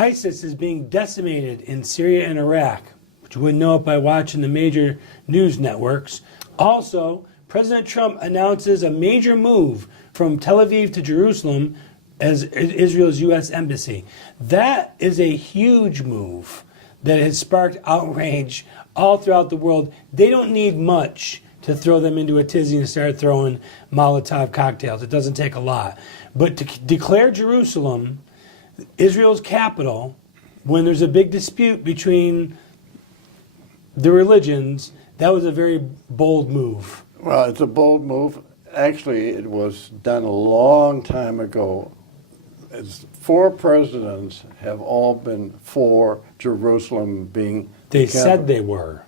ISIS is being decimated in Syria and Iraq, which you wouldn't know it by watching the major news networks. Also, President Trump announces a major move from Tel Aviv to Jerusalem as Israel's U.S. embassy. That is a huge move that has sparked outrage all throughout the world. They don't need much to throw them into a tizzy and start throwing Molotov cocktails. It doesn't take a lot. But to declare Jerusalem Israel's capital, when there's a big dispute between the religions, that was a very bold move. Well, it's a bold move. Actually, it was done a long time ago. 4 presidents have all been for Jerusalem being They said they were.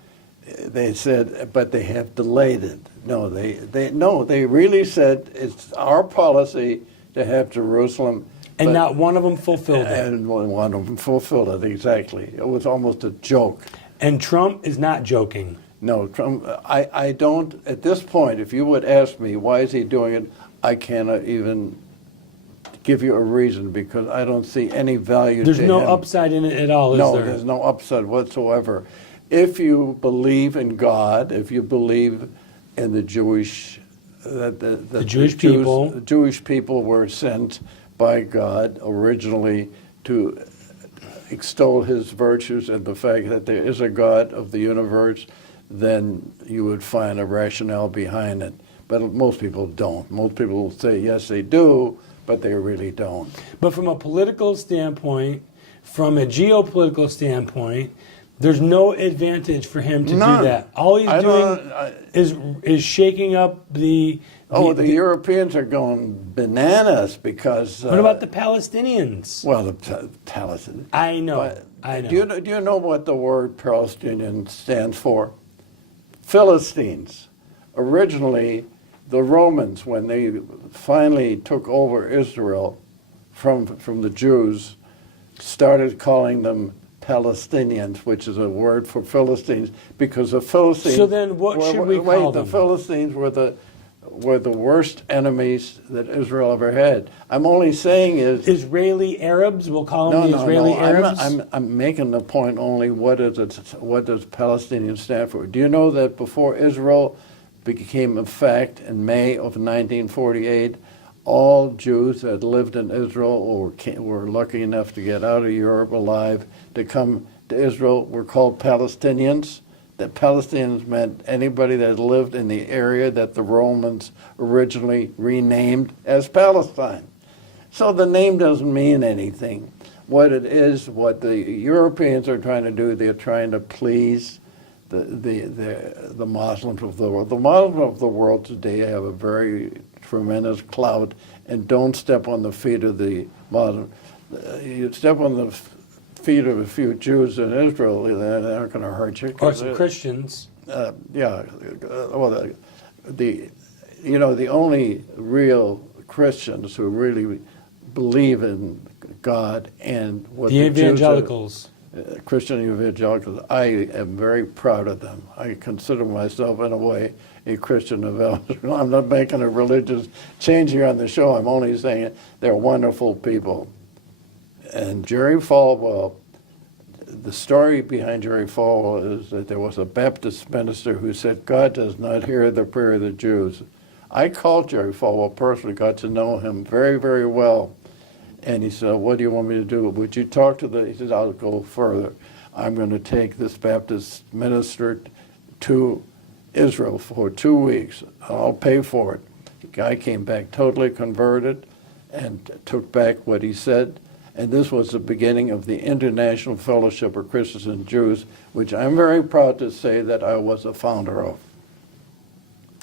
They said, but they have delayed it. No, they really said it's our policy to have Jerusalem. And not one of them fulfilled it. And one of them fulfilled it, exactly. It was almost a joke. And Trump is not joking. No, Trump, I don't, at this point, if you would ask me, why is he doing it, I cannot even give you a reason, because I don't see any value to him. There's no upside in it at all, is there? No, there's no upside whatsoever. If you believe in God, if you believe in the Jewish, the Jewish people, the Jewish people were sent by God originally to extol his virtues and the fact that there is a God of the universe, then you would find a rationale behind it. But most people don't. Most people will say, yes, they do, but they really don't. But from a political standpoint, from a geopolitical standpoint, there's no advantage for him to do that. All he's doing is shaking up the Europeans are going bananas because... what about the Palestinians? Well, the Palestinians... I know. Do you know what the word Palestinian stands for? Philistines. Originally, the Romans, when they finally took over Israel from the Jews, started calling them Palestinians, which is a word for Philistines, because the Philistines... So then what should we call them? The Philistines were the worst enemies that Israel ever had. I'm only saying is... Israeli Arabs? We'll call them the Israeli Arabs? I'm making the point only, what does Palestinian stand for? Do you know that before Israel became a fact in May of 1948, all Jews that lived in Israel or were lucky enough to get out of Europe alive to come to Israel were called Palestinians? That Palestinians meant anybody that lived in the area that the Romans originally renamed as Palestine. So the name doesn't mean anything. What it is, what the Europeans are trying to do, they're trying to please the Muslims of the world. The Muslims of the world today have a very tremendous clout, and don't step on the feet of the Muslims. You step on the feet of a few Jews in Israel, they're not going to hurt you. Or some Christians. Yeah. Well, the only real Christians who really believe in God and what the evangelicals. Christian evangelicals, I am very proud of them. I consider myself, in a way, a Christian evangelical. I'm not making a religious change here on the show. I'm only saying they're wonderful people. And Jerry Falwell, the story behind Jerry Falwell is that there was a Baptist minister who said, God does not hear the prayer of the Jews. I called Jerry Falwell personally, got to know him very, very well. And he said, what do you want me to do? Would you talk to he said, I'll go further. I'm going to take this Baptist minister to Israel for 2 weeks. I'll pay for it. The guy came back totally converted and took back what he said. And this was the beginning of the International Fellowship of Christians and Jews, which I'm very proud to say that I was a founder of.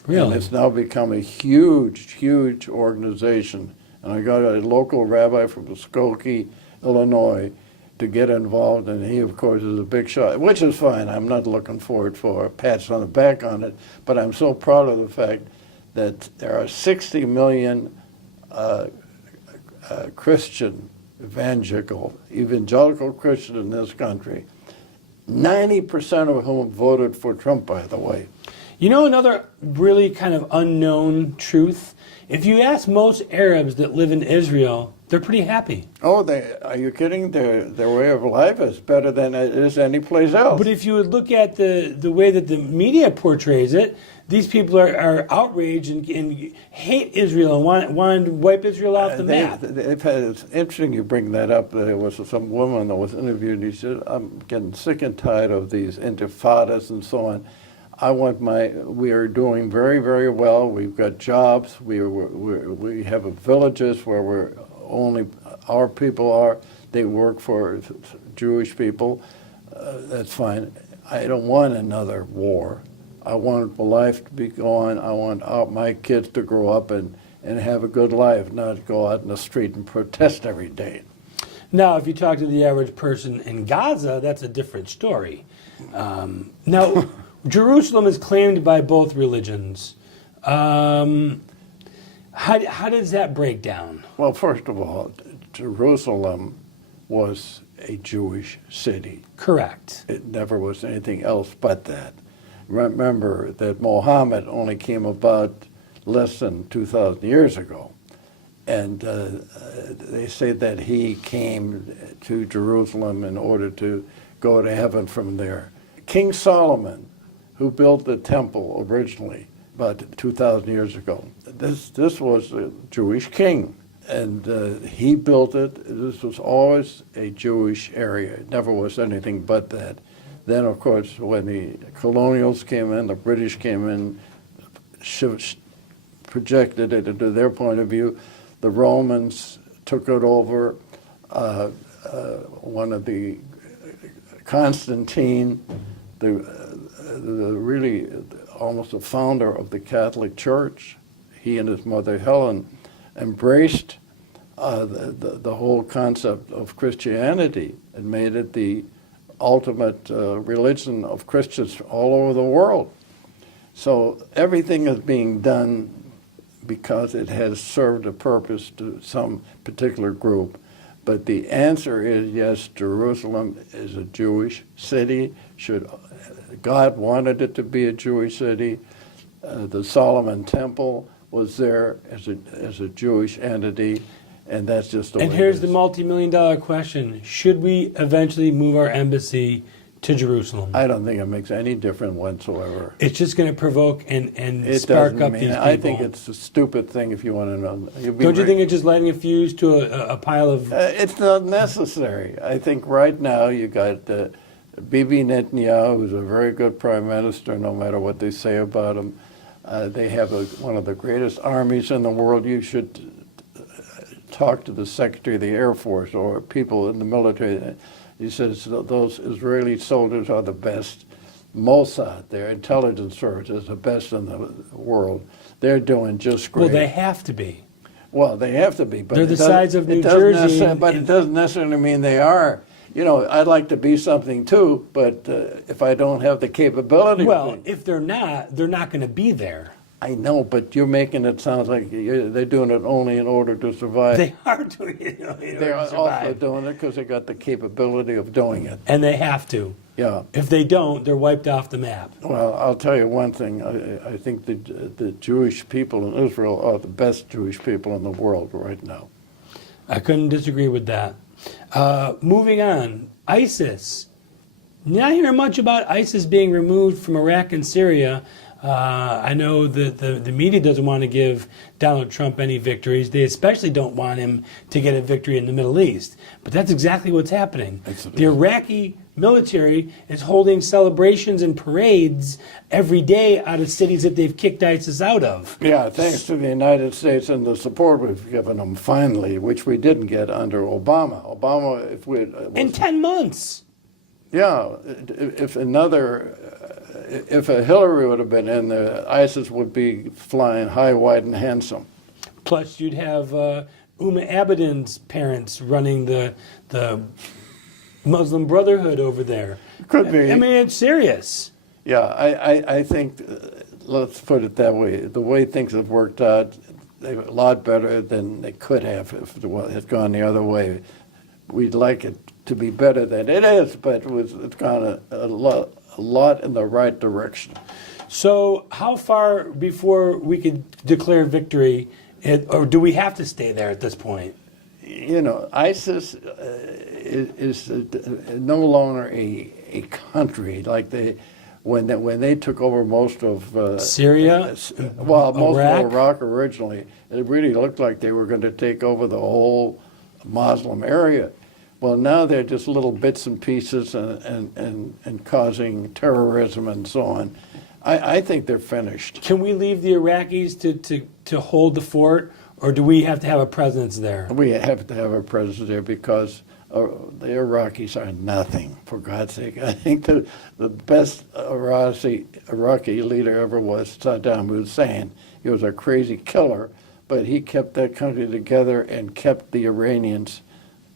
Really? And it's now become a huge, huge organization. And I got a local rabbi from Skokie, Illinois, to get involved, and he, of course, is a big shot, which is fine. I'm not looking forward for a pat on the back on it, but I'm so proud of the fact that there are 60 million Christian evangelical Christians in this country, 90% of whom voted for Trump, by the way. You know, another really kind of unknown truth if you ask most Arabs that live in Israel, they're pretty happy. Oh, are you kidding? Their way of life is better than it is any place else. But if you would look at the way that the media portrays it, these people are outraged and hate Israel and want to wipe Israel off the map. It's interesting you bring that up. There was some woman that was interviewed, and she said, I'm getting sick and tired of these intifadas and so on. We are doing very, very well. We've got jobs. We have villages where our people are. They work for Jewish people. That's fine. I don't want another war. I want life to be going. I want my kids to grow up and have a good life, not go out in the street and protest every day. Now, if you talk to the average person in Gaza, that's a different story. Now, Jerusalem is claimed by both religions. How does that break down? Well, first of all, Jerusalem was a Jewish city. Correct. It never was anything else but that. Remember that Muhammad only came about less than 2,000 years ago. And they say that he came to Jerusalem in order to go to heaven from there. King Solomon, who built the temple originally about 2,000 years ago, this was a Jewish king. And he built it. This was always a Jewish area. It never was anything but that. Then, of course, when the colonials came in, the British came in, projected it into their point of view. The Romans took it over. One of the Constantine, the really almost the founder of the Catholic Church, he and his mother Helen embraced the whole concept of Christianity and made it the ultimate religion of Christians all over the world. So everything is being done because it has served a purpose to some particular group. But the answer is yes, Jerusalem is a Jewish city. God wanted it to be a Jewish city. The Solomon Temple was there as a Jewish entity. And that's just the way And here's it the is. multi-million-dollar question. Should we eventually move our embassy to Jerusalem? I don't think it makes any difference whatsoever. It's just going to provoke and It spark doesn't up mean, these people. I think it's a stupid thing if you want to know. Don't you think it's just lighting a fuse to a pile of... It's not necessary. I think right now you got Bibi Netanyahu, who's a very good prime minister, no matter what they say about him. They have one of the greatest armies in the world. You should talk to the Secretary of the Air Force or people in the military. He says those Israeli soldiers are the best. Mossad, their intelligence service, is the best in the world. They're doing just great. Well, they have to be. Well, they have to be. But They're the size of New Jersey. But it doesn't necessarily mean they are. You know, I'd like to be something too, but if I don't have the capability. Well, if they're not going to be there. I know, but you're making it sound like they're doing it only in order to survive. They are doing it in order They're to also survive. doing it because they got the capability of doing it. And they have to. Yeah. If they don't, they're wiped off the map. Well, I'll tell you one thing. I think the Jewish people in Israel are the best Jewish people in the world right now. I couldn't disagree with that. Moving on, ISIS. Not hearing much about ISIS being removed from Iraq and Syria. I know that the media doesn't want to give Donald Trump any victories. They especially don't want him to get a victory in the Middle East. But that's exactly what's happening. The Iraqi military is holding celebrations and parades every day out of cities that they've kicked ISIS out of. Yeah, thanks to the United States and the support we've given them finally, which we didn't get under Obama. Obama, In 10 months. Yeah, if a Hillary would have been in there, ISIS would be flying high, wide, and handsome. Plus, you'd have Abedin's parents running the Muslim Brotherhood over there. Could be. I mean, it's serious. Yeah, I think, let's put it that way, the way things have worked out, they're a lot better than they could have if it had gone the other way. We'd like it to be better than it is, but it's gone a lot in the right direction. So how far before we could declare victory Or do we have to stay there at this point? You know, ISIS is no longer a country like when they took over most of Syria? Well, most Iraq? of Iraq originally. It really looked like they were going to take over the whole Muslim area. Well, now they're just little bits and pieces and causing terrorism and so on. I think they're finished. Can we leave the Iraqis to hold the fort, or do we have to have a presence there? We have to have a presence there because the Iraqis are nothing, for God's sake. I think the best Iraqi leader ever was Saddam Hussein. He was a crazy killer, but he kept that country together and kept the Iranians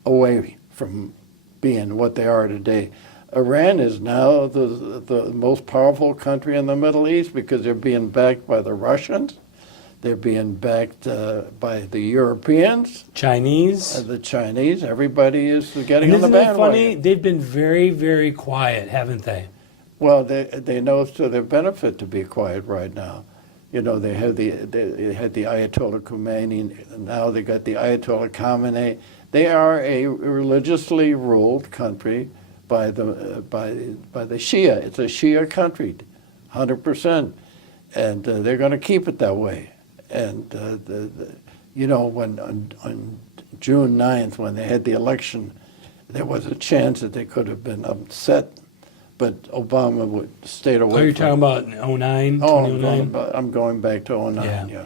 away from being what they are today. Iran is now the most powerful country in the Middle East because they're being backed by the Russians. They're being backed by the Europeans. Chinese? The Chinese. Everybody is getting And on the isn't it funny? bandwagon. They've been very, very quiet, haven't they? Well, they know it's to their benefit to be quiet right now. You know, they had the Ayatollah Khomeini, and now they got the Ayatollah Khamenei. They are a religiously ruled country by the Shia. It's a Shia country, 100%, and they're going to keep it that way. And you know, when on June 9th, when they had the election, there was a chance that they could have been upset, but Obama stayed away. Oh, you're from talking about 09, Oh, 2009? I'm going back to '09, Yeah. yeah.